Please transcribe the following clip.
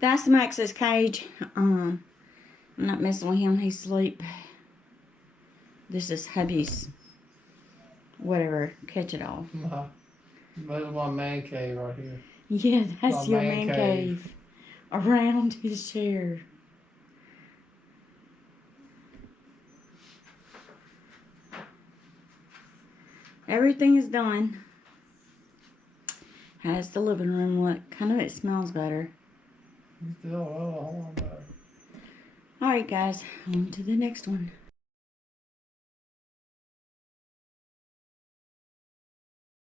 That's Max's cage. I'm not messing with him. He's asleep. This is hubby's, whatever, catch it all. That's my man cave right here. Yeah, that's My your man cave. Around his chair. Everything is done. How's the living room look? Kind of it smells better. Still, oh, better. Alright guys, on to the next one.